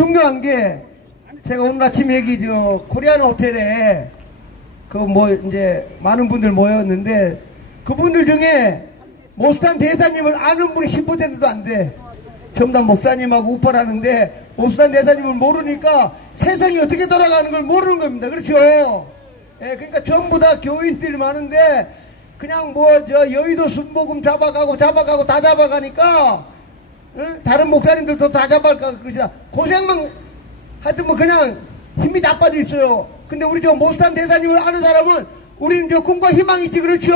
중요한 게 제가 오늘 아침 여기 코리안 호텔에 이제 많은 분들 모였는데 그분들 중에 모스탄 대사님을 아는 분이 10%도 안 돼. 전부 다 목사님하고 우파라는데 모스탄 대사님을 모르니까 세상이 어떻게 돌아가는 걸 모르는 겁니다. 그렇죠? 예, 그러니까 전부 다 교인들이 많은데 그냥 여의도 순복음 잡아가고 다 잡아가니까 다른 목사님들도 다 잡아갈까 그러시다. 고생만 하여튼 그냥 힘이 다 빠져 있어요. 근데 우리 모스탄 대사님을 아는 사람은 우리는 꿈과 희망이 있지. 그렇죠?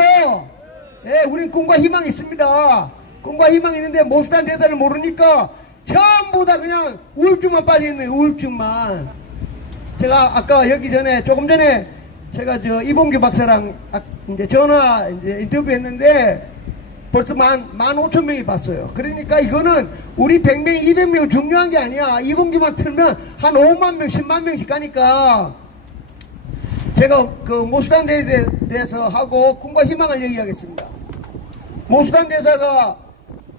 예, 우린 꿈과 희망이 있습니다. 꿈과 희망이 있는데 모스탄 대사를 모르니까 전부 다 그냥 우울증만 빠져있네요. 우울증만. 제가 아까 조금 전에 제가 이봉규 박사랑 이제 전화 인터뷰했는데 벌써 15,000명이 봤어요. 그러니까 이거는 우리 100명, 200명 중요한 게 아니야. 이봉규만 틀면 한 5만 명, 10만 명씩 가니까 제가 모스탄 대사에 대해서 하고 꿈과 희망을 얘기하겠습니다. 모스탄 대사가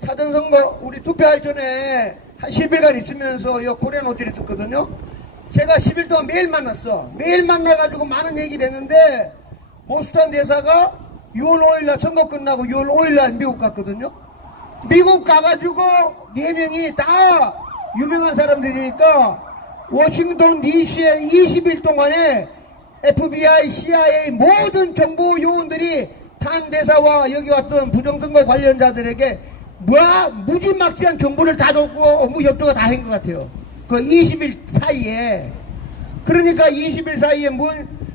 사전선거 우리 투표할 전에 한 10일간 있으면서 이 코리안 호텔에 있었거든요. 제가 10일 동안 매일 만났어. 매일 만나가지고 많은 얘기를 했는데 모스탄 대사가 6월 5일날 선거 끝나고 6월 5일날 미국 갔거든요. 미국 가가지고 4명이 다 유명한 사람들이니까 워싱턴 DC에 20일 동안에 FBI, CIA 모든 정보 요원들이 탄 대사와 여기 왔던 부정선거 관련자들에게 무지막지한 정보를 다 줬고 업무 협조가 다 한 것 같아요. 그 20일 사이에. 그러니까 20일 사이에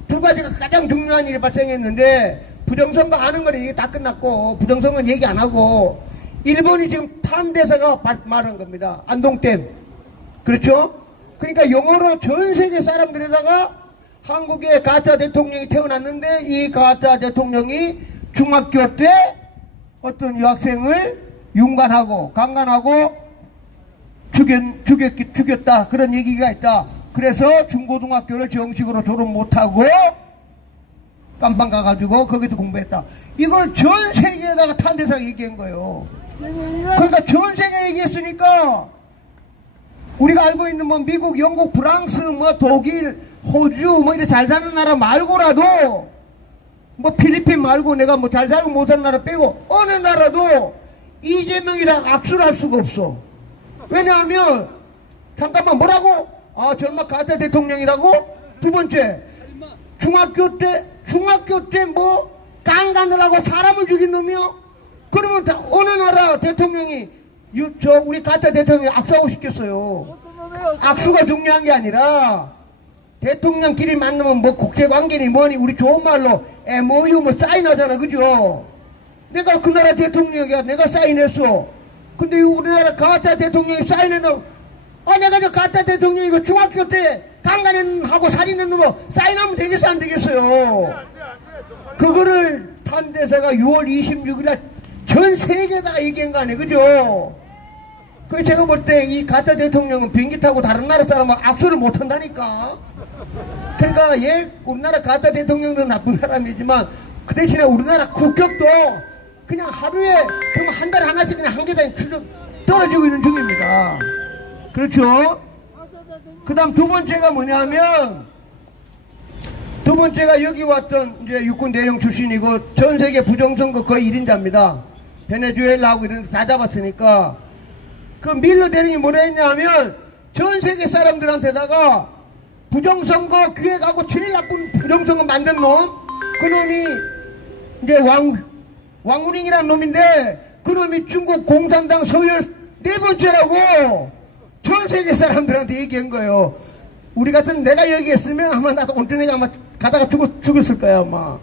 두 가지가 가장 중요한 일이 발생했는데 부정선거 아는 거는 이게 다 끝났고 부정선거는 얘기 안 하고 일본이 지금 탄 대사가 말한 겁니다. 안동댐. 그렇죠? 그러니까 영어로 전 세계 사람들에다가 한국의 가짜 대통령이 태어났는데 이 가짜 대통령이 중학교 때 어떤 여학생을 강간하고 죽였다. 그런 얘기가 있다. 그래서 중고등학교를 정식으로 졸업 못하고 깜빵 가가지고 거기서 공부했다. 이걸 전 세계에다가 탄 대사가 얘기한 거예요. 그러니까 전 세계에 얘기했으니까 우리가 알고 있는 미국, 영국, 프랑스, 독일, 호주, 이렇게 잘 사는 나라 말고라도 필리핀 말고 내가 잘 살고 못 사는 나라 빼고 어느 나라도 이재명이랑 악수를 할 수가 없어. 왜냐하면 잠깐만 뭐라고? 절마 가짜 대통령이라고? 두 번째 중학교 때 강간을 하고 사람을 죽인 놈이요? 그러면 어느 나라 대통령이 우리 가짜 대통령이 악수하고 싶겠어요? 악수가 중요한 게 아니라 대통령끼리 만나면 국제관계니 뭐니 우리 좋은 말로 MOU 사인하잖아. 그죠? 내가 그 나라 대통령이야. 내가 사인했어. 근데 우리나라 가짜 대통령이 사인해도 내가 저 가짜 대통령이고 중학교 때 강간하고 살인한 놈 사인하면 되겠어 안 되겠어요? 그거를 탄 대사가 6월 26일날 전 세계에다가 얘기한 거 아니에요. 그죠? 그 제가 볼 때 이 가짜 대통령은 비행기 타고 다른 나라 사람하고 악수를 못 한다니까. 그러니까 우리나라 가짜 대통령도 나쁜 사람이지만 그 대신에 우리나라 국격도 그냥 하루에 그럼 한 달에 하나씩 그냥 한 계단 떨어지고 있는 중입니다. 그렇죠? 그 다음 두 번째가 뭐냐면 두 번째가 여기 왔던 이제 육군 대령 출신이고 전 세계 부정선거 거의 1인자입니다. 베네수엘라하고 이런 데 다 잡았으니까 그 밀러 대령이 뭐라 했냐면 전 세계 사람들한테다가 부정선거 기획하고 제일 나쁜 부정선거 만든 놈 그놈이 이제 왕우링이라는 놈인데 그놈이 중국 공산당 서열 4번째라고 전 세계 사람들한테 얘기한 거예요. 우리 같은 내가 얘기했으면 아마 나도 온전히 아마 가다가 죽었을 거야 아마.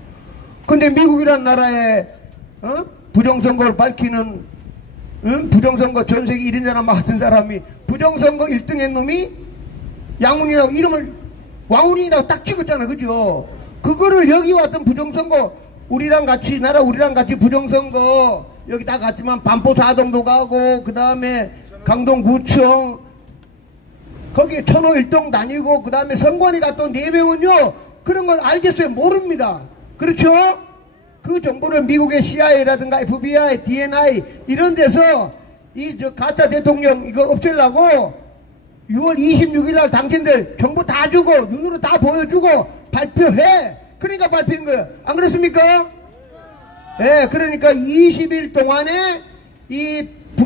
근데 미국이란 나라에 부정선거를 밝히는 부정선거 전세계 1인자나 같은 사람이 부정선거 1등 한 놈이 양훈이라고 이름을 왕훈이라고 딱 찍었잖아. 그죠? 그거를 여기 왔던 부정선거 우리랑 같이 부정선거 여기 다 갔지만 반포사동도 가고 그 다음에 강동구청 거기 천호 1동 다니고 그 다음에 선관위 갔던 4명은요 그런 걸 알겠어요? 모릅니다. 그렇죠? 그 정보를 미국의 CIA라든가 FBI, DNI 이런 데서 이 가짜 대통령 이거 없애려고 6월 26일 날 당신들 정보 다 주고 눈으로 다 보여주고 발표해. 그러니까 발표한 거예요. 안 그렇습니까? 예, 그러니까 20일 동안에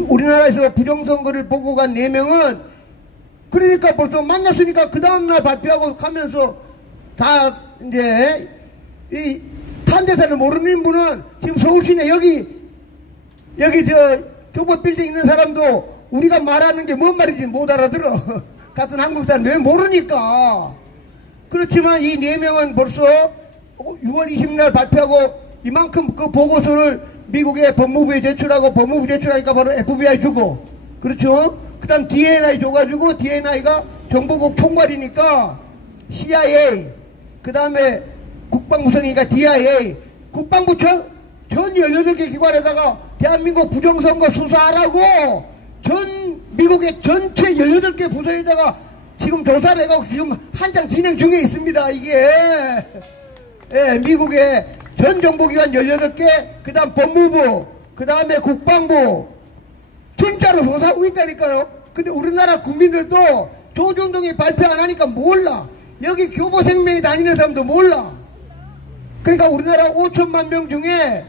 우리나라에서 부정선거를 보고 간 4명은 그러니까 벌써 만났으니까 그 다음날 발표하고 가면서 다 이제 이 탄대사를 모르는 분은 지금 서울시내 여기 저 교보 빌딩 있는 사람도 우리가 말하는 게 뭔 말인지 못 알아들어. 같은 한국 사람 왜 모르니까. 그렇지만 이 4명은 벌써 6월 20일 날 발표하고 이만큼 그 보고서를 미국의 법무부에 제출하고 법무부 제출하니까 바로 FBI 주고 그렇죠. 그 다음 DNI 줘가지고 DNI가 정보국 총괄이니까 CIA 그 다음에 국방부성이니까 DIA 국방부 전 18개 기관에다가 대한민국 부정선거 수사하라고 전 미국의 전체 18개 부서에다가 지금 조사를 해가지고 지금 한창 진행 중에 있습니다. 이게 예, 미국의 전 정보기관 18개 그 다음 법무부 그 다음에 국방부 진짜로 조사하고 있다니까요. 근데 우리나라 국민들도 조중동이 발표 안 하니까 몰라. 여기 교보생명에 다니는 사람도 몰라. 그러니까 우리나라 5천만 명 중에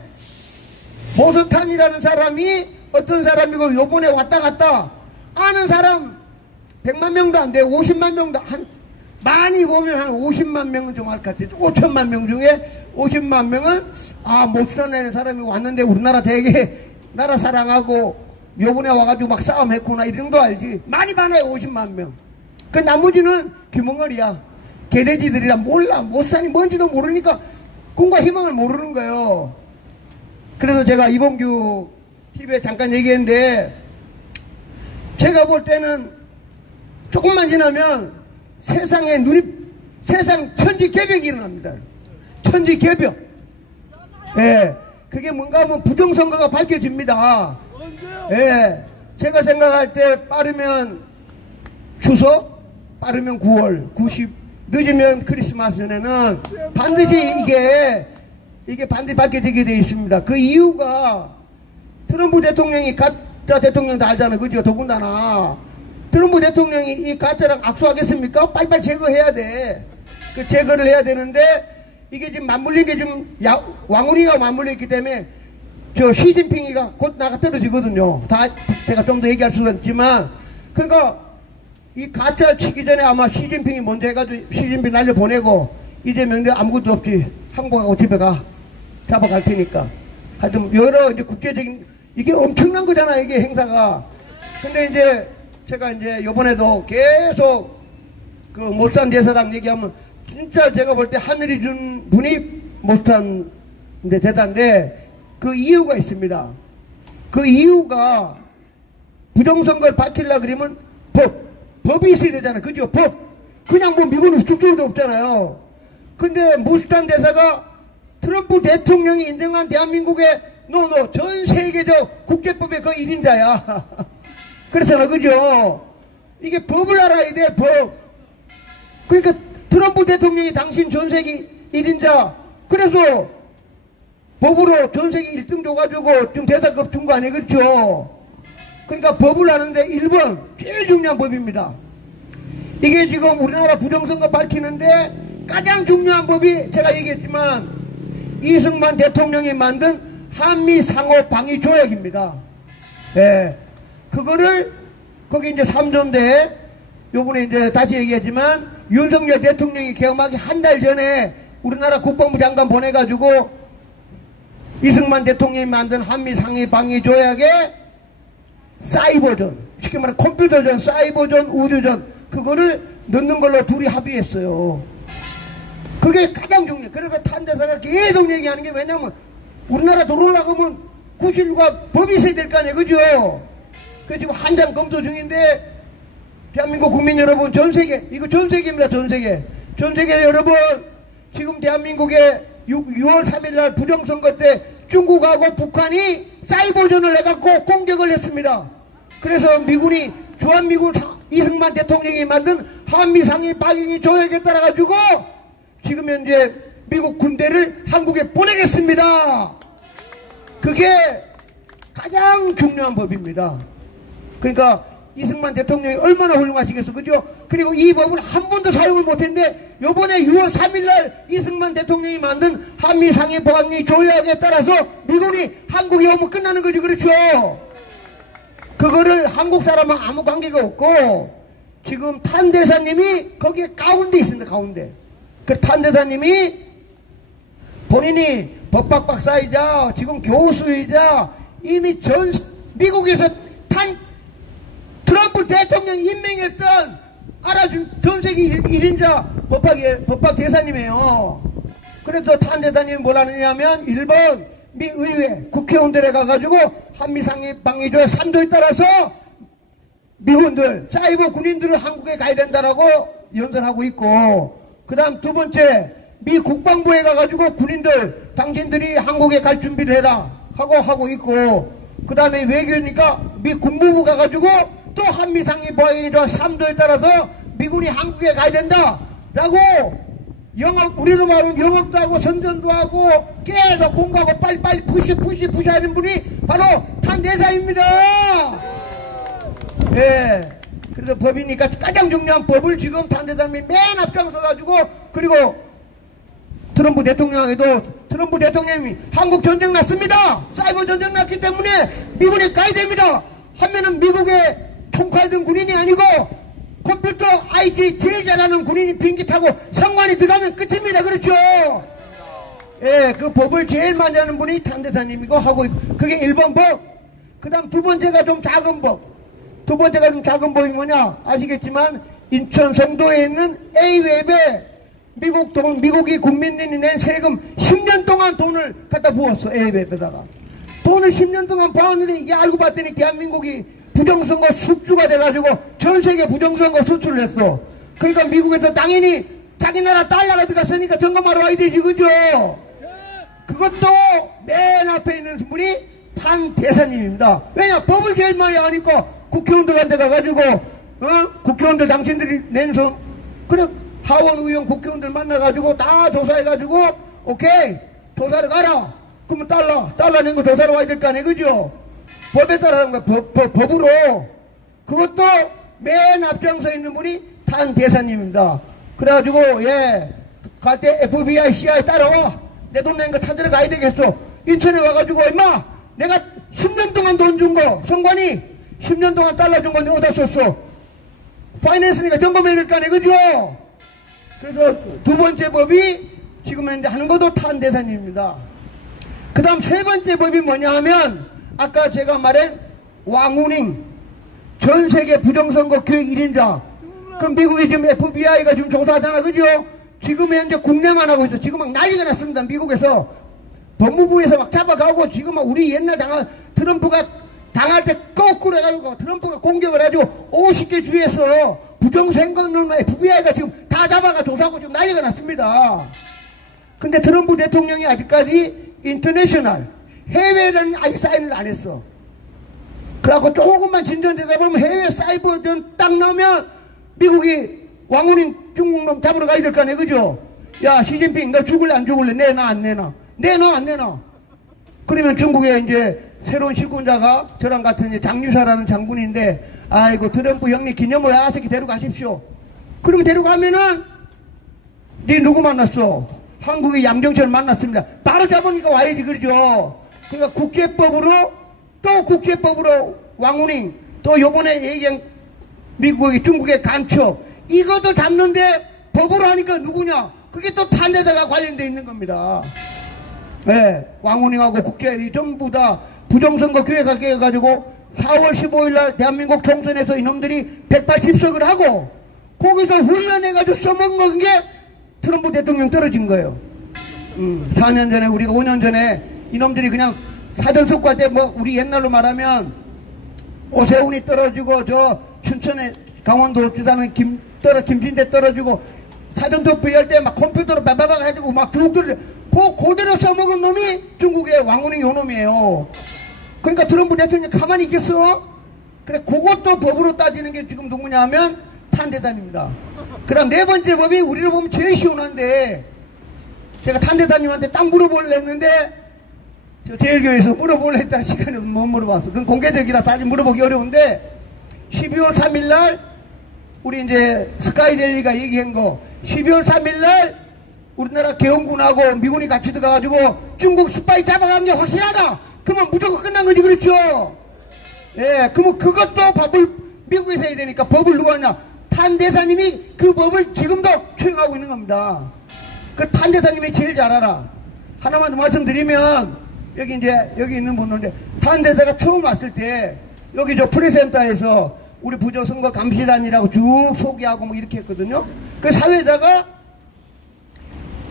모서탄이라는 사람이 어떤 사람이고 요번에 왔다 갔다 아는 사람 100만 명도 안 돼. 50만 명도 많이 보면 한 50만 명은 좀 알 것 같아요. 5천만 명 중에 50만 명은 모서탄이라는 사람이 왔는데 우리나라 되게 나라 사랑하고 요번에 와가지고 막 싸움했구나 이 정도 알지. 많이 많아요. 50만 명. 그 나머지는 귀멍거리야. 개돼지들이라 몰라. 모서탄이 뭔지도 모르니까 꿈과 희망을 모르는 거예요. 그래서 제가 이봉규 TV에 잠깐 얘기했는데 제가 볼 때는 조금만 지나면 세상 천지개벽이 일어납니다. 천지개벽. 예. 그게 뭔가 하면 부정선거가 밝혀집니다. 예. 제가 생각할 때 빠르면 추석, 빠르면 9월, 90, 늦으면 크리스마스 전에는 반드시 이게 반드시 밝혀지게 되어 있습니다. 그 이유가 트럼프 대통령이 가짜 대통령도 알잖아요. 그죠? 더군다나. 트럼프 대통령이 이 가짜랑 악수하겠습니까? 빨리빨리 제거해야 돼. 그 제거를 해야 되는데 이게 지금 맞물린 게 지금 왕우리가 맞물렸기 때문에 저 시진핑이가 곧 나가 떨어지거든요. 다 제가 좀 더 얘기할 수는 없지만 그러니까 이 가짜 치기 전에 아마 시진핑이 먼저 해가지고 시진핑 날려보내고 이재명도 아무것도 없지. 항복하고 집에 가. 잡아갈 테니까. 하여튼 여러 이제 국제적인 이게 엄청난 거잖아. 이게 행사가. 근데 이제 제가 이제 요번에도 계속 그 모스탄 대사랑 얘기하면 진짜 제가 볼 때 하늘이 준 분이 모스탄 대사인데 그 이유가 있습니다. 그 이유가 부정선거를 밝히려고 그러면 법이 있어야 되잖아요. 그죠? 법. 그냥 뭐 미국은 죽줄도 없잖아요. 근데 모스탄 대사가 트럼프 대통령이 인정한 대한민국의 전 세계적 국제법의 그 1인자야. 그렇잖아. 그죠? 이게 법을 알아야 돼. 법. 그러니까 트럼프 대통령이 당신 전 세계 1인자. 그래서 법으로 전 세계 1등 줘가지고 지금 대사급 준 거 아니에요. 그렇죠? 그러니까 법을 아는데 1번 제일 중요한 법입니다. 이게 지금 우리나라 부정선거 밝히는데 가장 중요한 법이 제가 얘기했지만 이승만 대통령이 만든 한미 상호 방위 조약입니다. 예. 그거를 거기 이제 3조인데 요번에 이제 다시 얘기했지만 윤석열 대통령이 개엄하기 한 달 전에 우리나라 국방부 장관 보내가지고 이승만 대통령이 만든 한미 상위 방위 조약의 사이버전, 쉽게 말하면 컴퓨터전, 사이버전, 우주전 그거를 넣는 걸로 둘이 합의했어요. 그게 가장 중요해요. 그래서 탄대사가 계속 얘기하는 게 왜냐면 우리나라 들어오려고 하면 구실과 법이 있어야 될 거 아니에요. 그죠? 그 지금 한장 검토 중인데 대한민국 국민 여러분 전세계 이거 전세계입니다. 전세계 여러분 지금 대한민국의 6월 3일날 부정선거 때 중국하고 북한이 사이버전을 해갖고 공격을 했습니다. 그래서 미군이 주한미군 이승만 대통령이 만든 한미상위 방위 조약에 따라가지고 지금 현재 미국 군대를 한국에 보내겠습니다. 그게 가장 중요한 법입니다. 그러니까 이승만 대통령이 얼마나 훌륭하시겠어, 그죠? 그리고 이 법을 한 번도 사용을 못했는데 요번에 6월 3일날 이승만 대통령이 만든 한미상해 보안리 조약에 따라서 미군이 한국에 오면 끝나는 거지, 그렇죠? 그거를 한국 사람은 아무 관계가 없고 지금 탄 대사님이 거기에 가운데 있습니다, 가운데. 그 탄 대사님이 본인이 법학 박사이자 지금 교수이자 이미 미국에서 트럼프 대통령 임명했던 알아준 전세계 1인자 법학 대사님이에요. 그래서 탄 대사님이 뭐라 하느냐면 1번 미 의회 국회의원들에 가가지고 한미상해 방위조약 3도에 따라서 미군들 사이버 군인들을 한국에 가야 된다라고 연설하고 있고, 그 다음 두 번째 미 국방부에 가가지고 군인들 당신들이 한국에 갈 준비를 해라 하고 있고, 그 다음에 외교니까 미 국무부 가가지고 또 한미상해 방위조약 3도에 따라서 미군이 한국에 가야 된다 라고 영업, 우리로 말하면 영업도 하고 선전도 하고 계속 공부하고 빨리빨리 푸시 하는 분이 바로 탄 대사입니다. 예. 그래서 법이니까 가장 중요한 법을 지금 탄 대사님이 맨 앞장서 가지고, 그리고 트럼프 대통령에도 트럼프 대통령이 한국 전쟁 났습니다. 사이버 전쟁 났기 때문에 미군에 가야 됩니다 하면은 미국의 총칼 든 군인이 아니고 컴퓨터 IT 제일 잘하는 군인이 비행기 타고 성관이 들어가면 끝입니다. 그렇죠? 예, 그 법을 제일 많이 하는 분이 탄 대사님이고 하고 있고, 그게 1번 법. 그 다음 두 번째가 좀 작은 법. 두 번째가 좀 작은 법이 뭐냐 아시겠지만 인천 성도에 있는 A웹에 미국이 국민들이 낸 세금 10년 동안 돈을 갖다 부었어. A웹에다가 돈을 10년 동안 부었는데 이게 알고 봤더니 대한민국이 부정선거 숙주가 돼가지고 전세계 부정선거 수출을 했어. 그러니까 미국에서 당연히 자기 나라 달러가 들어갔으니까 점검하러 와야 되지, 그죠? 그것도 맨 앞에 있는 분이 탄 대사님입니다. 왜냐, 법을 제일 많이 하니까 국회의원들한테 가가지고 국회의원들 당신들이 낸 손, 그래 하원 의원 국회의원들 만나가지고 다 조사해가지고 오케이 조사를 가라. 그러면 달러 낸 거 조사로 와야 될 거 아니에요, 그죠? 법에 따라하는 거야. 법으로. 그것도 맨 앞장서 있는 분이 탄 대사님입니다. 그래가지고 갈 때 FBI, CIA 따라와. 내 돈 낸 거 찾으러 가야 되겠어. 인천에 와가지고 임마 내가 10년 동안 돈 준 거 성관이 10년 동안 달러 준 건데 어디다 썼어? 파이낸스니까 점검해야 될 거 아니에요, 그죠? 그래서 두 번째 법이 지금 현재 하는 것도 탄 대사님입니다. 그 다음 세 번째 법이 뭐냐 하면 아까 제가 말한 왕우닝 전세계 부정선거 교육 1인자. 그럼 미국이 지금 FBI가 지금 조사하잖아, 그죠? 지금 현재 국내만 하고 있어. 지금 막 난리가 났습니다. 미국에서 법무부에서 막 잡아가고 지금 막 우리 옛날 트럼프가 당할 때 거꾸로 해가지고 트럼프가 공격을 해가지고 50개 주에서 부정선거는 FBI가 지금 다 잡아가 조사하고 지금 난리가 났습니다. 근데 트럼프 대통령이 아직까지 인터내셔널 해외는 아직 사인을 안 했어. 그래갖고 조금만 진전되다 보면 해외 사이버전 딱 나오면 미국이 왕운인 중국놈 잡으러 가야 될 거 아니에요, 그죠? 야, 시진핑 너 죽을래 안 죽을래? 내놔 안 내놔? 내놔 안 내놔? 그러면 중국에 이제 새로운 실권자가 저랑 같은 이제 장유사라는 장군인데, 아이고 트럼프 형님 기념을 아새끼 데려가십시오. 그러면 데려가면은 네 누구 만났어? 한국의 양정철 만났습니다. 바로 잡으니까 와야지, 그러죠? 그러니까 국제법으로 왕운잉, 또 요번에 얘기한 미국의 중국의 간첩, 이것도 잡는데 법으로 하니까 누구냐? 그게 또 탄 데다가 관련되어 있는 겁니다. 네, 왕운잉하고 국제 전부 다 부정선거 기획하게 해가지고 4월 15일날 대한민국 총선에서 이놈들이 180석을 하고 거기서 훈련해가지고 써먹은 게 트럼프 대통령 떨어진 거예요. 4년 전에, 우리가 5년 전에 이놈들이 그냥 사전숙고할 때 뭐 우리 옛날로 말하면 오세훈이 떨어지고 저 춘천에 강원도 주사는 김진대 떨어지고 사전투표 할 때 막 컴퓨터로 바바박 해가지고 막 중국들 그대로 써먹은 놈이 중국의 왕운이 요 놈이에요. 그러니까 트럼프 대통령이 가만히 있겠어? 그래, 그것도 법으로 따지는 게 지금 누구냐 하면 탄 대사입니다. 그 다음 네 번째 법이 우리를 보면 제일 시원한데, 제가 탄 대사님한테 딱 물어보려 했는데 저 제일교회에서 물어보려 했다 시간에 못 물어봤어. 그건 공개적이라서 아직 물어보기 어려운데, 12월 3일 날 우리 이제 스카이델리가 얘기한 거 12월 3일 날 우리나라 개헌군하고 미군이 같이 들어가가지고 중국 스파이 잡아간 게 확실하다. 그러면 무조건 끝난 거지, 그렇죠? 예, 그러면 그것도 법을 미국에서 해야 되니까 법을 누가 하냐? 탄 대사님이 그 법을 지금도 추행하고 있는 겁니다. 그 탄 대사님이 제일 잘 알아. 하나만 더 말씀드리면 여기 이제 여기 있는 분인데 탄 대사가 처음 왔을 때 여기 저 프레센터에서 우리 부정선거 감시단이라고 쭉 소개하고 뭐 이렇게 했거든요. 그 사회자가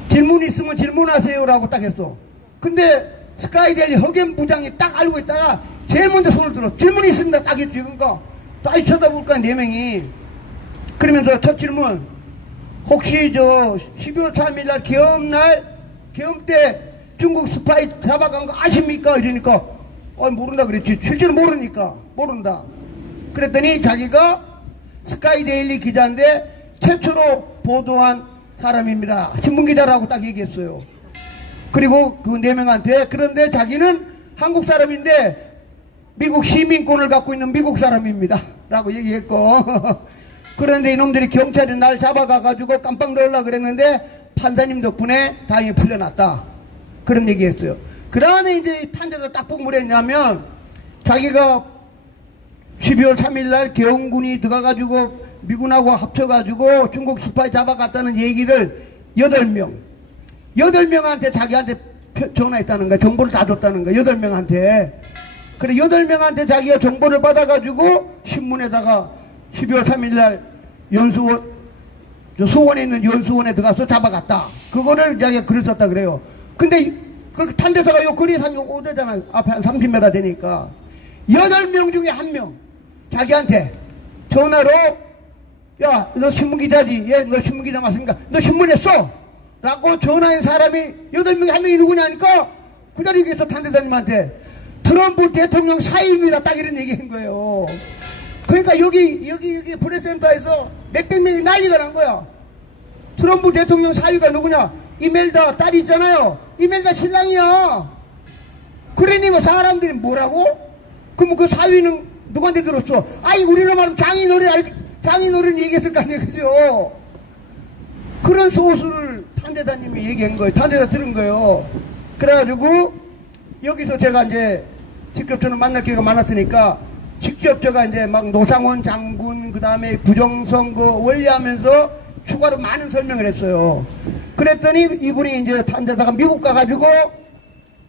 질문 있으면 질문하세요라고 딱 했어. 근데 스카이델리 허겸 부장이 딱 알고 있다가 제일 먼저 손을 들어. 질문이 있습니다. 딱 했지. 그러니까 딱 쳐다볼까 4명이. 그러면서 첫 질문. 혹시 저 12월 3일 날 계엄 때 중국 스파이 잡아간 거 아십니까? 이러니까 모른다 그랬지. 실제로 모른다. 그랬더니 자기가 스카이데일리 기자인데 최초로 보도한 사람입니다. 신문기자라고 딱 얘기했어요. 그리고 그 4명한테 그런데 자기는 한국 사람인데 미국 시민권을 갖고 있는 미국 사람입니다. 라고 얘기했고 그런데 이놈들이 경찰이 날 잡아가가지고 깜빡 넣으려고 그랬는데 판사님 덕분에 다행히 풀려났다. 그런 얘기했어요. 그 다음에 이제 탄대도 딱 보고 뭐랬냐면 자기가 12월 3일 날 개헌군이 들어가가지고 미군하고 합쳐가지고 중국 스파이 잡아갔다는 얘기를 8명한테 자기한테 전화했다는 거야. 정보를 다 줬다는 거야. 8명한테. 그래 8명한테 자기가 정보를 받아가지고 신문에다가 12월 3일 날 수원에 있는 연수원에 들어가서 잡아갔다. 그거를 자기가 글을 썼다 그래요. 근데 그 탄대사가 요 거리에 한 오대잖아. 앞에 한 30m 되니까 8명 중에 1명 자기한테 전화로 야 너 신문기자지? 예, 너 신문기자 맞습니까? 너 신문했어? 라고 전화한 사람이 8명에 1명이 누구냐니까 그 자리에 계속 탄대사님한테 트럼프 대통령 사위입니다. 딱 이런 얘기한 거예요. 그러니까 여기 프레센터에서 몇백 명이 난리가 난 거야. 트럼프 대통령 사위가 누구냐? 이멜다 딸이 있잖아요. 이멜다 신랑이야. 그러니 뭐 사람들이 뭐라고? 그럼 그 사위는 누구한테 들었어? 아이 우리는 말하면 장인어른 얘기했을 거 아니에요. 그죠? 그런 소수를 탄대사님이 얘기한 거예요. 탄대사 들은 거예요. 그래가지고 여기서 제가 이제 직접 저는 만날 기회가 많았으니까 직접 제가 이제 막 노상원 장군 그 다음에 부정선거 원리하면서 추가로 많은 설명을 했어요. 그랬더니 이분이 이제 탄대사가 미국 가가지고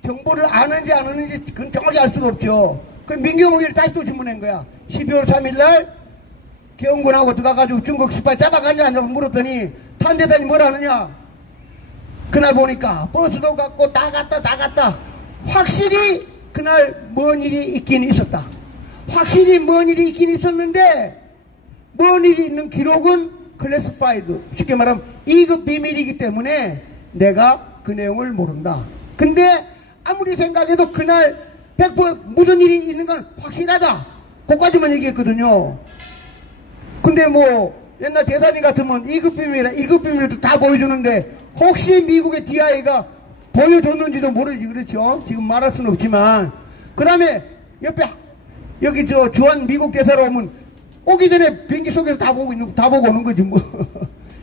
정보를 아는지 안 아는지 그건 정확히 알 수가 없죠. 그 민경욱이를 다시 또 질문한 거야. 12월 3일 날 개헌군하고 들어가가지고 중국 스파이 잡아갔냐 안 잡아 물었더니 탄대사님 뭐라 하느냐. 그날 보니까 버스도 갔고 다 갔다. 확실히 그날 뭔 일이 있긴 있었다. 확실히 뭔 일이 있긴 있었는데 뭔 일이 있는 기록은 클래스파이드 쉽게 말하면 2급 비밀이기 때문에 내가 그 내용을 모른다. 근데 아무리 생각해도 그날 100% 무슨 일이 있는 건 확실하다. 그까지만 얘기했거든요. 근데 뭐 옛날 대사님 같으면 2급 비밀이나 1급 비밀도 다 보여주는데 혹시 미국의 DIA가 보여줬는지도 모르지. 그렇죠? 지금 말할 수는 없지만 그 다음에 옆에 여기 저 주한 미국 대사로 오면 오기 전에 비행기 속에서 다 보고 오는 거지 뭐.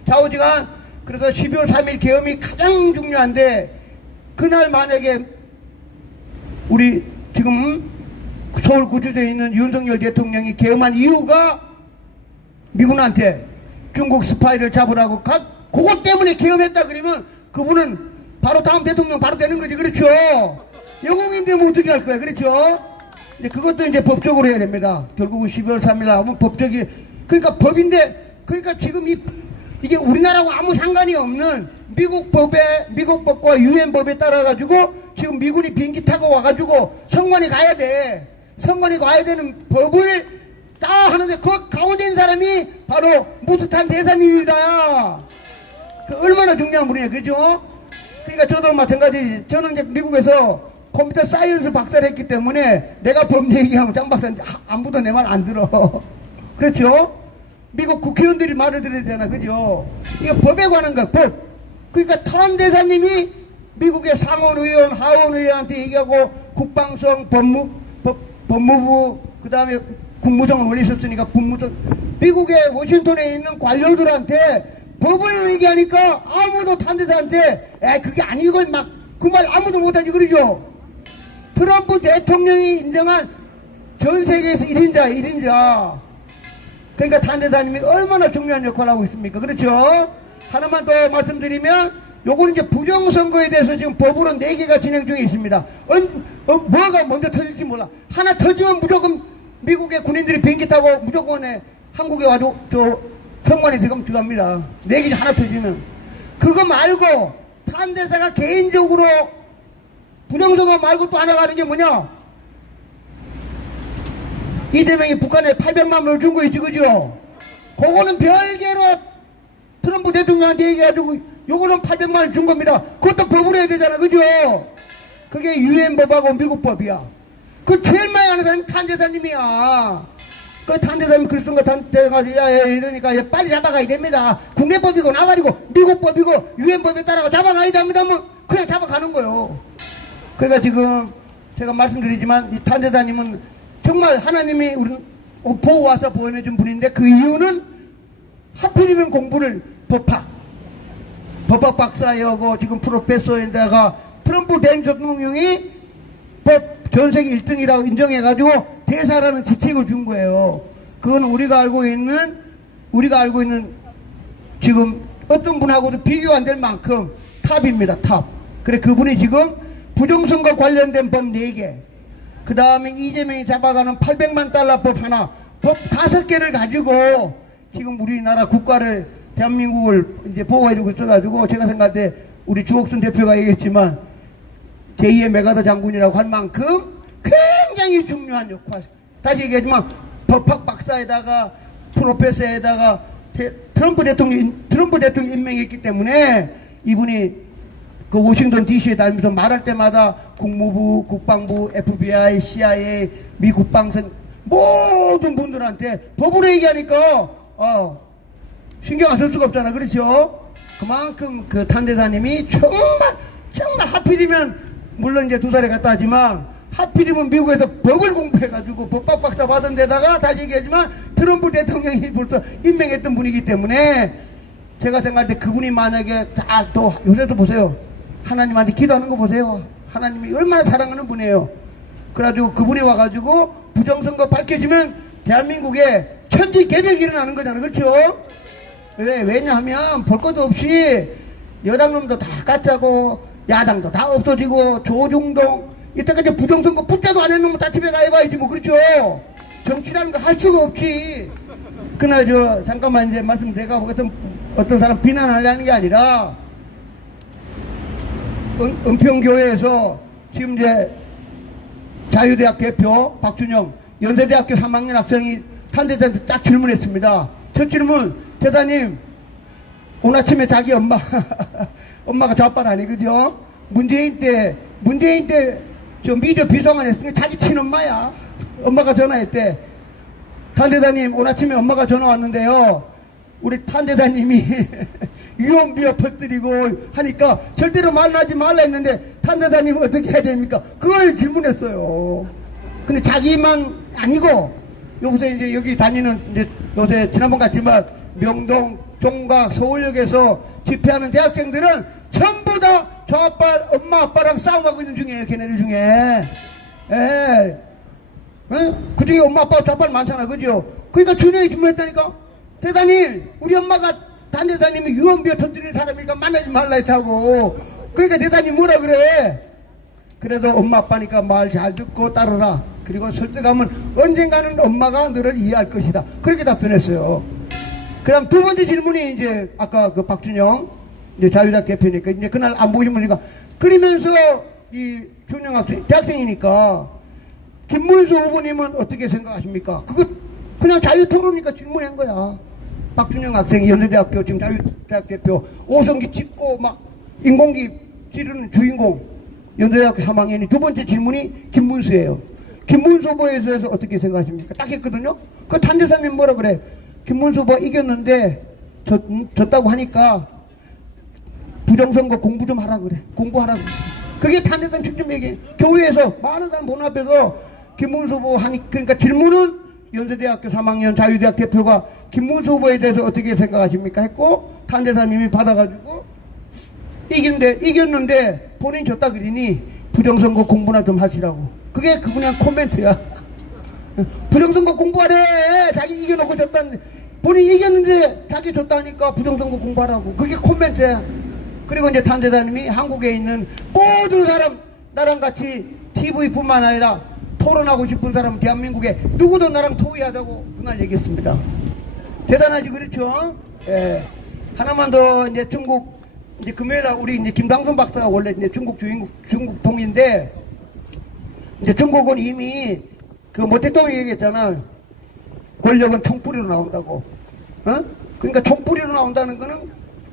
좌우지간 그래서 12월 3일 계엄이 가장 중요한데 그날 만약에 우리 지금 서울 구주도에 있는 윤석열 대통령이 계엄한 이유가 미군한테 중국 스파이를 잡으라고 그것 때문에 계엄했다 그러면 그분은 바로 다음 대통령 바로 되는 거지. 그렇죠? 영웅인데 뭐 어떻게 할 거야. 그렇죠? 이제 그것도 이제 법적으로 해야 됩니다. 결국은 12월 3일 나오면 법적이 그러니까 법인데 그러니까 지금 이게 우리나라하고 아무 상관이 없는 미국 법과 유엔 법에 따라 가지고 지금 미군이 비행기 타고 와가지고 선관위 가야 돼. 선관위 가야 되는 법을 딱 하는데 그 가운데 있는 사람이 바로 무스탄 대사님입니다. 그 얼마나 중요한 분이에요. 그죠? 그러니까 저도 마찬가지. 저는 이제 미국에서 컴퓨터 사이언스 박사를 했기 때문에 내가 법 얘기하면 장 박사인데 아무도 내 말 안 들어. 그렇죠? 미국 국회의원들이 말을 들어야 되잖아. 그죠? 이거 법에 관한 거야. 법. 그러니까 탄 대사님이 미국의 상원의원, 하원의원한테 얘기하고 국방성, 법무부, 그 다음에 국무성을 올리셨으니까 국무성, 미국의 워싱턴에 있는 관료들한테 법을 얘기하니까 아무도 탄대사한테 그게 아니고 막 그 말 아무도 못하지 그러죠. 트럼프 대통령이 인정한 전 세계에서 1인자. 그러니까 탄대사님이 얼마나 중요한 역할을 하고 있습니까? 그렇죠? 하나만 더 말씀드리면 요거는 이제 부정선거에 대해서 지금 법으로 4개가 진행 중에 있습니다. 뭐가 먼저 터질지 몰라. 하나 터지면 무조건 미국의 군인들이 비행기 타고 무조건 한국에 와도 성관에 들어갑니다. 4개 하나 터지면. 그거 말고 탄대사가 개인적으로 부정선거 말고 또 하나 가는 게 뭐냐? 이재명이 북한에 800만 원을 준 거 있지, 그죠? 그거는 별개로 트럼프 대통령한테 얘기해가지고 요거는 800만 원 준 겁니다. 그것도 법으로 해야 되잖아, 그죠? 그게 유엔법하고 미국법이야. 그 제일 많이 하는 사람이 탄대사님이야. 그 탄대사님이 그랬던 거 탄대가지고 이러니까 빨리 잡아가야 됩니다. 국내법이고 나발이고 미국법이고 유엔법에 따라가 잡아가야 됩니다. 뭐 그냥 잡아가는 거요. 그러니까 지금 제가 말씀드리지만 이 탄대사님은 정말 하나님이 우리 보호와서 보내준 분인데 그 이유는 하필이면 공부를 법학 박사여고 지금 프로페서에다가 트럼프 대통령이 법 전세계 1등이라고 인정해가지고 대사라는 지책을 준 거예요. 그건 우리가 알고 있는 지금 어떤 분하고도 비교 안 될 만큼 탑입니다. 탑. 그래 그분이 지금 부정선거 관련된 법 4개, 그 다음에 이재명이 잡아가는 800만 달러 법 하나, 법 5개를 가지고 지금 우리나라 국가를 대한민국을 이제 보호해주고 있어가지고 제가 생각할 때 우리 주옥순 대표가 얘기했지만 제2의 메가더 장군이라고 할 만큼 굉장히 중요한 역할. 다시 얘기하지만 법학 박사에다가 프로페서에다가 트럼프 대통령 임명했기 때문에 이분이 그 워싱턴 DC에 다니면서 말할 때마다 국무부, 국방부, FBI, CIA, 미 국방선 모든 분들한테 법으로 얘기하니까 신경 안 쓸 수가 없잖아. 그렇죠? 그만큼 그 탄대사님이 정말 하필이면 물론 이제 2살에 갔다 하지만 하필이면 미국에서 법을 공부해가지고 법학 박사 받은 데다가 다시 얘기하지만 트럼프 대통령이 벌써 임명했던 분이기 때문에 제가 생각할 때 그분이 만약에 또 요새도 보세요. 하나님한테 기도하는 거 보세요. 하나님이 얼마나 사랑하는 분이에요. 그래가지고 그분이 와가지고 부정선거 밝혀지면 대한민국에 천지개벽이 일어나는 거잖아요. 그렇죠? 왜냐하면 볼 것도 없이 여당놈도 다 가짜고 야당도 다 없어지고 조중동 이때까지 부정선거 붙자도 안 했는면 다 집에 가해봐야지 뭐. 그렇죠? 정치라는 거 할 수가 없지. 그날 잠깐만 이제 말씀 내가 어떤 사람 비난하려는 게 아니라 은평교회에서 지금 이제 자유대학 대표 박준영 연세대학교 3학년 학생이 탄대사한테 딱 질문했습니다. 첫 질문, 대사님 오늘 아침에 자기 엄마가 저 아빠는 아니 그죠? 문재인 때 저 미디어 비서관 했으니까 자기 친엄마야. 엄마가 전화했대. 탄대사님 오늘 아침에 엄마가 전화 왔는데요, 우리 탄대사님이 유언비어 퍼뜨리고 하니까 절대로 만나지 말라 했는데 탄대사님은 어떻게 해야 됩니까? 그걸 질문했어요. 근데 자기만 아니고 요새 이제 여기 다니는 이제 요새 지난번 같지만 명동, 종각, 서울역에서 집회하는 대학생들은 전부 다 저 엄마 아빠랑 싸움하고 있는 중이에요. 걔네들 중에. 그 중에 엄마 아빠 저 아빠는 많잖아. 그죠? 그러니까 준영이 질문했다니까. 대사님 우리 엄마가 단대사님이 유언비어 터뜨리는 사람이니까 만나지 말라 했다고. 그러니까 대사님 뭐라 그래? 그래도 엄마 아빠니까 말 잘 듣고 따르라. 그리고 설득하면 언젠가는 엄마가 너를 이해할 것이다. 그렇게 답변했어요. 그 다음 2번째 질문이 이제 아까 그 박준영 이제 자유대학 대표니까 이제 그날 안 보시면 그러면서 이 준영 학생 대학생이니까 김문수 후보님은 어떻게 생각하십니까? 그거 그냥 자유토론이니까 질문한 거야. 박준영 학생이 연세대학교 지금 자유대학 대표 5성기 찍고 막 인공기 지르는 주인공 연세대학교 3학년이 2번째 질문이 김문수예요. 김문수 후보에 대해서 어떻게 생각하십니까? 딱 했거든요. 그 탄대사님 뭐라 그래? 김문수 후보가 이겼는데 졌다고 하니까 부정선거 공부 좀 하라 그래. 공부하라 그래. 그게 탄대사님 직접 얘기해. 교회에서 많은 사람 본 앞에서 김문수 후보 하니 그러니까 질문은 연세대학교 3학년 자유대학 대표가 김문수 후보에 대해서 어떻게 생각하십니까? 했고, 탄대사님이 받아가지고, 이겼는데 본인 졌다 그러니 부정선거 공부나 좀 하시라고. 그게 그냥 코멘트야. 부정선거 공부하래! 자기 이겨놓고 졌다는데, 본인 이겼는데 자기 졌다니까 부정선거 공부하라고. 그게 코멘트야. 그리고 이제 탄대사님이 한국에 있는 모든 사람, 나랑 같이 TV뿐만 아니라 토론하고 싶은 사람 대한민국에 누구도 나랑 토의하자고 그날 얘기했습니다. 대단하지, 그렇죠? 예. 하나만 더, 이제 중국, 이제 금요일날 우리 이제 김광선 박사가 원래 이제 중국 통인데, 이제 중국은 이미 그 뭐 대통령이 얘기했잖아. 권력은 총뿌리로 나온다고. 어? 그러니까 총뿌리로 나온다는 거는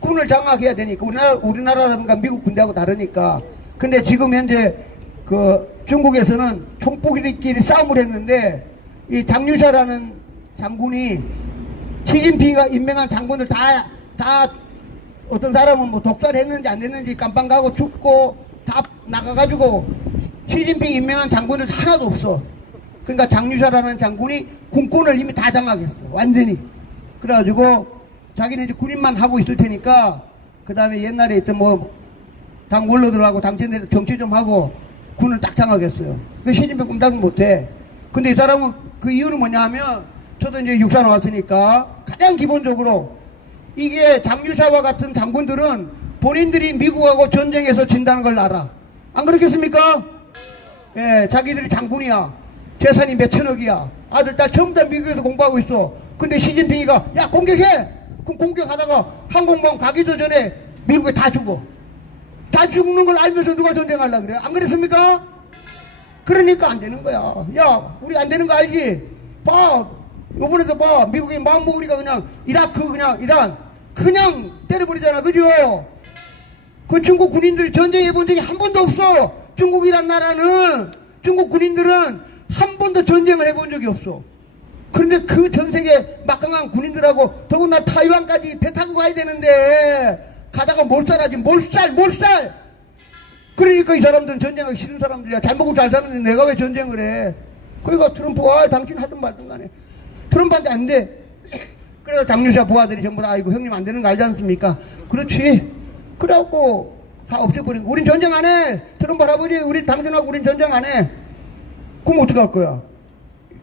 군을 장악해야 되니까. 우리나라라든가 미국 군대하고 다르니까. 근데 지금 현재 그 중국에서는 총뿌리끼리 싸움을 했는데, 이 장유샤라는 장군이 시진핑이가 임명한 장군들 다 어떤 사람은 뭐 독살했는지 안 됐는지 깜빵 가고 죽고 다 나가가지고 시진핑 임명한 장군들 하나도 없어. 그러니까 장유샤라는 장군이 군권을 이미 다 장악했어. 완전히. 그래가지고 자기는 이제 군인만 하고 있을 테니까, 그 다음에 옛날에 있던 뭐 당 원로들하고 당신들 정치 좀 하고 군을 딱 장악했어요. 그 시진핑 꿈닥은 못해. 근데 이 사람은 그 이유는 뭐냐 하면, 저도 이제 육사 나왔으니까 가장 기본적으로 이게 장유샤와 같은 장군들은 본인들이 미국하고 전쟁에서 진다는 걸 알아. 안 그렇겠습니까? 예, 자기들이 장군이야. 재산이 몇 천억이야. 아들, 딸 전부 다 미국에서 공부하고 있어. 근데 시진핑이가 야, 공격해! 그럼 공격하다가 항공모함 가기도 전에 미국에 다 죽어. 다 죽는 걸 알면서 누가 전쟁하려고 그래? 안 그랬습니까? 그러니까 안 되는 거야. 야, 우리 안 되는 거 알지? 봐. 요번에도 봐. 미국이 마음먹으니까 그냥 이라크, 그냥 이란 그냥 때려버리잖아. 그죠? 그 중국 군인들이 전쟁해 본 적이 한 번도 없어. 중국이란 나라는, 중국 군인들은 한 번도 전쟁을 해본 적이 없어. 그런데 그 전 세계 막강한 군인들하고 더군다나 타이완까지 배 타고 가야 되는데 가다가 몰살하지. 몰살! 그러니까 이 사람들은 전쟁하기 싫은 사람들이야. 잘 먹고 잘 사는데 내가 왜 전쟁을 해? 그러니까 트럼프가 당신 하든 말든 간에 트럼프한테 안 돼. 그래서 장유샤 부하들이 전부 다 아이고 형님 안 되는 거 알지 않습니까? 그렇지. 그래갖고 다 없애버린 거. 우린 전쟁 안 해. 트럼프 할아버지 우리 당신하고 우린 전쟁 안 해. 그럼 어떡할 거야?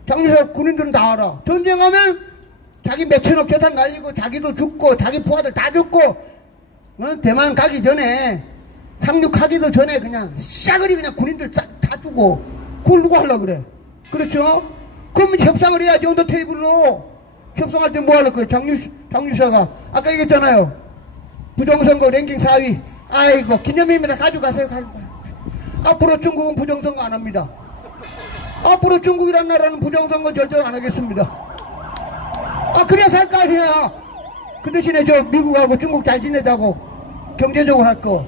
장유샤 군인들은 다 알아. 전쟁하면 자기 몇천억 재산 날리고 자기도 죽고 자기 부하들 다 죽고, 대만 가기 전에 상륙하기도 전에 그냥 싸그리 그냥 군인들 싹 다 죽고. 그걸 누가 하려고 그래? 그렇죠? 그러면 협상을 해야지. 언더 테이블로 협상할 때 뭐 하려고 거예요? 장유샤가 아까 얘기했잖아요. 부정선거 랭킹 4위. 아이고 기념일입니다. 가져가세요. 앞으로 중국은 부정선거 안 합니다. 앞으로 중국이란 나라는 부정선거 절대 안 하겠습니다. 그래야 살 거 아니야. 그 대신에 저 미국하고 중국 잘 지내자고 경제적으로 할 거.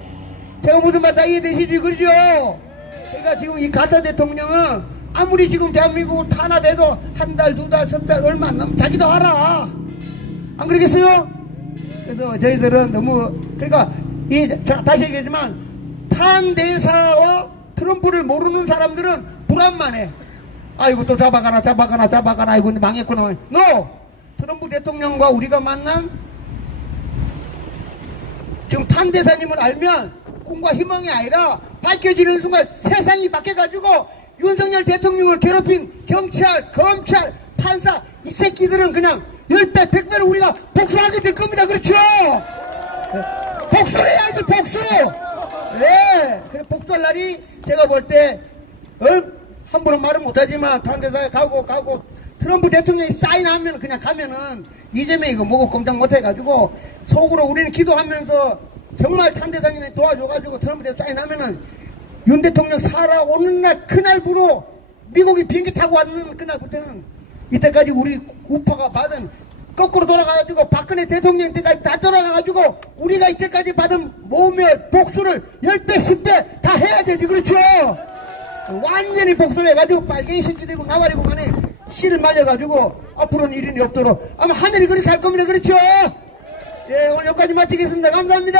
제가 무슨 말 다 이해되시지, 그러죠? 그러니까 지금 이 가짜 대통령은 아무리 지금 대한민국을 탄압해도 한 달, 두 달, 석 달 얼마 안 남으면 자기도 알아. 안 그러겠어요? 그래서 저희들은 너무, 그러니까 다시 얘기하지만 탄대사와 트럼프를 모르는 사람들은 불안만해. 아이고 또 잡아가나 아이고 망했구나. 트럼프 대통령과 우리가 만난 지금 탄대사님을 알면 꿈과 희망이 아니라 밝혀지는 순간 세상이 바뀌어가지고 윤석열 대통령을 괴롭힌 경찰, 검찰, 판사 이 새끼들은 그냥 10배, 100배로 우리가 복수하게 될 겁니다. 그렇죠? 복수를 해야지, 복수! 네. 그래, 복수할 날이 제가 볼 때 함부로 말은 못하지만 탄대사에 가고 트럼프 대통령이 사인하면 그냥 가면은 이재명이 이거 뭐고 꼼짝 못해가지고 속으로 우리는 기도하면서 정말 탄대사님이 도와줘가지고 트럼프 대통령 사인하면은 윤 대통령 살아오는 날 그날부로 미국이 비행기 타고 왔는 그날부터는 이때까지 우리 우파가 받은 거꾸로 돌아가가지고 박근혜 대통령 때까지 다 돌아가가지고 우리가 이때까지 받은 모멸 복수를 10배 10배 다 해야 되지. 그렇죠? 완전히 복수를 해가지고 빨갱이 새끼들고 나발이고 간에 씨를 말려가지고 앞으로는 일인이 없도록 아마 하늘이 그렇게 할 겁니다. 그렇죠? 예, 오늘 여기까지 마치겠습니다. 감사합니다.